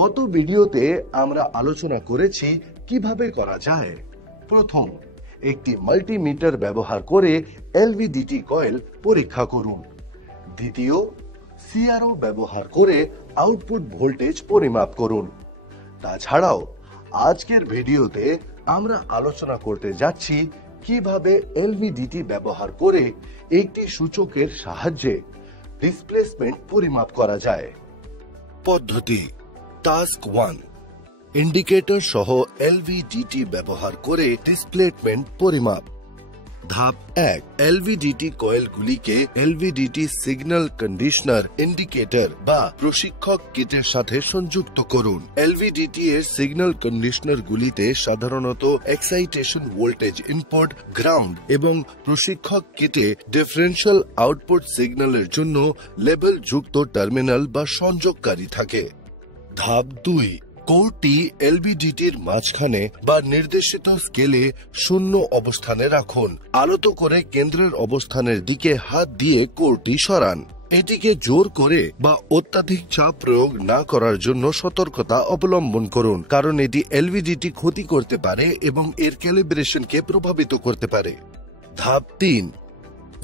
গত ভিডিওতে আমরা আলোচনা করেছি কিভাবে করা যায়। প্রথম, একটি মাল্টিমিটার ব্যবহার করে এলভিডিটি কয়েল পরীক্ষা করুন। দ্বিতীয়, সিআরও ব্যবহার করে আউটপুট ভোল্টেজ পরিমাপ করুন। তাছাড়াও আজকের ভিডিওতে আমরা আলোচনা করতে যাচ্ছি কিভাবে এলভিডিটি ব্যবহার করে একটি সূচকের সাহায্যে ডিসপ্লেসমেন্ট পরিমাপ করা যায়। পদ্ধতি টাস্ক 1, ইন্ডিকেটর সহ এলভিডিটি ব্যবহার করে ডিসপ্লেসমেন্ট পরিমাপ। ধাপ 1, LVDT কয়েলগুলিকে LVDT signal conditioner indicator বা প্রশিক্ষক কিটের সাথে সংযুক্ত করুন। এলভিডিটি এর সিগন্যাল কন্ডিশনার গুলিতে সাধারণত এক্সাইটেশন ভোল্টেজ ইনপুট, গ্রাউন্ড এবং প্রশিক্ষক কিটে ডিফারেন্সিয়াল আউটপুট সিগন্যালের জন্য লেবেল যুক্ত টার্মিনাল বা সংযোগকারী থাকে। ধাপ 2, কোরটি এলভিডিটির মাঝখানে বা নির্দেশিত স্কেলে 0 অবস্থানে রাখুন। আলত করে কেন্দ্রের অবস্থানের দিকে হাত দিয়ে কোরটি সরান। এটিকে জোর করে বা অত্যাধিক চাপ প্রয়োগ না করার জন্য সতর্কতা অবলম্বন করুন, কারণ এটি এলভিডিটি ক্ষতি করতে পারে এবং এর ক্যালিব্রেশনকে প্রভাবিত করতে পারে। ধাপ 3,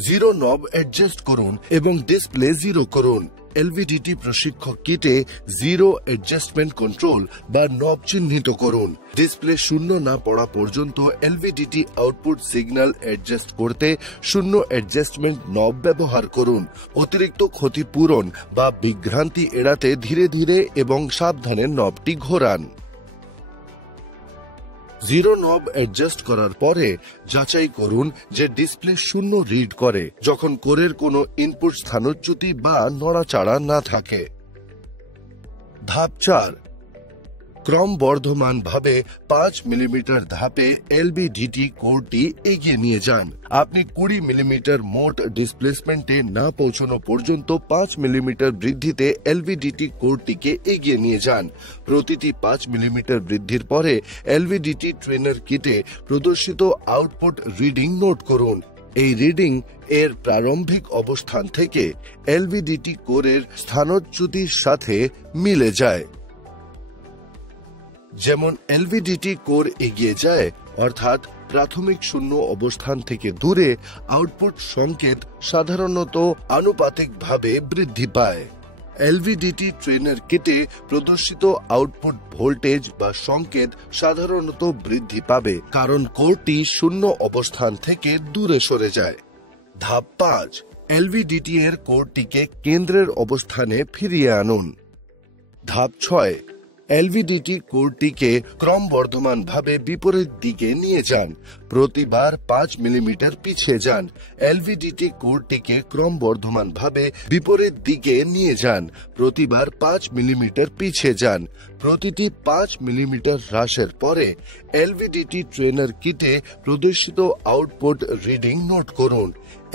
জিরো নব অ্যাডজাস্ট করুন এবং ডিসপ্লে 0 করুন। এলভিডিটি প্রশিক্ষক কিটে জিরো অ্যাডজাস্টমেন্ট কন্ট্রোল বা নব চিহ্নিত করুন। ডিসপ্লে 0 না পড়া পর্যন্ত এলভিডিটি আউটপুট সিগন্যাল অ্যাডজাস্ট করতে 0 অ্যাডজাস্টমেন্ট নব ব্যবহার করুন। অতিরিক্ত ক্ষতিপূরণ বা বিভ্রান্তি এড়াতে ধীরে ধীরে এবং সাবধানে নবটি ঘোরান। জিরো নব অ্যাডজাস্ট করার পরে যাচাই করুন যে ডিসপ্লে 0 রিড করে যখন কোরের কোনো ইনপুট স্থানচ্যুতি বা নড়াচড়া না থাকে। ধাপ 4, ক্রমবর্ধমানভাবে 5 মিলিমিটার ধাপে এলভিডিটি কোরটি এগিয়ে নিয়ে যান। আপনি 20 মিলিমিটার মোট ডিসপ্লেসমেন্টে না পৌঁছানো পর্যন্ত 5 মিলিমিটার বৃদ্ধিতে এলভিডিটি কোরটিকে এগিয়ে নিয়ে যান। প্রতিটি 5 মিলিমিটার বৃদ্ধির পরে এলভিডিটি ট্রেনার কিটে প্রদর্শিত আউটপুট রিডিং নোট করুন। এই রিডিং এর প্রারম্ভিক অবস্থান থেকে এলভিডিটি কোরের স্থানচ্যুতির সাথে মিলে যায়। যেমন এলভিডিটি কোর এগিয়ে যায়, অর্থাৎ প্রাথমিক 0 অবস্থান থেকে দূরে, আউটপুট সংকেত সাধারণত আনুপাতিকভাবে বৃদ্ধি পায়। এলভিডিটি ট্রেনার কিটে প্রদর্শিত আউটপুট ভোল্টেজ বা সংকেত সাধারণত বৃদ্ধি পাবে, কারণ কোরটি 0 অবস্থান থেকে দূরে সরে যায়। ধাপ 5, এলভিডিটি এর কোরটিকে কেন্দ্রের অবস্থানে ফিরিয়ে আনুন। ধাপ 6, এলভিডিটি কোরটিকে ক্রমবর্ধমানভাবে বিপরীত দিকে নিয়ে যান। প্রতিবার 5 মিলিমিটার পিছিয়ে যান। এলভিডিটি কোরটিকে ক্রমবর্ধমানভাবে বিপরীত দিকে নিয়ে যান। প্রতিবার 5 মিলিমিটার পিছিয়ে যান। প্রতিটি 5 মিলিমিটার হ্রাসের পরে এলভিডিটি ট্রেনার কিটে প্রদর্শিত আউটপুট রিডিং নোট করুন।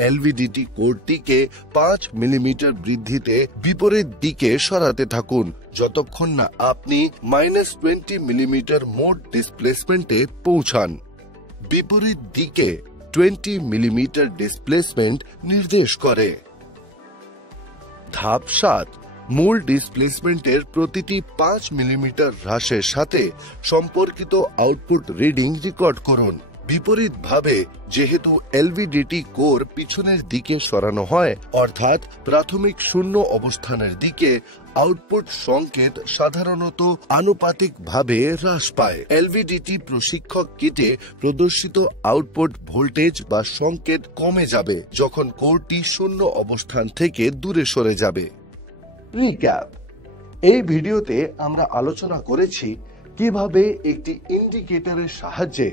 এলভিডিটি কোরটিকে 5 মিলিমিটার বৃদ্ধিতে বিপরীত দিকে সরাতে থাকুন যতক্ষণ না আপনি -20 মিলিমিটার মোট ডিসপ্লেসমেন্টে পৌঁছান। বিপরীত দিকে 20 মিলিমিটার ডিসপ্লেসমেন্ট নির্দেশ করে। ধাপ 7, মূল ডিসপ্লেসমেন্টের প্রতিটি 5 মিলিমিটার হ্রাসের সাথে সম্পর্কিত আউটপুট রিডিং রেকর্ড করুন। বিপরীতভাবে, যেহেতু এলভিডিটি কোর পিছনের দিকে সরানো হয়, অর্থাৎ প্রাথমিক 0 অবস্থানের দিকে, আউটপুট সংকেত সাধারণত আনুপাতিকভাবে হ্রাস পায়। এলভিডিটি প্রশিক্ষক কিটে প্রদর্শিত আউটপুট ভোল্টেজ বা সংকেত কমে যাবে যখন কোরটি 0 অবস্থান থেকে দূরে সরে যাবে। রিক্যাপ: এই ভিডিওতে আমরা আলোচনা করেছি কিভাবে একটি ইন্ডিকেটরের সাহায্যে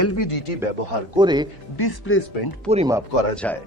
এলভিডিটি ব্যবহার করে ডিসপ্লেসমেন্ট পরিমাপ করা যায়।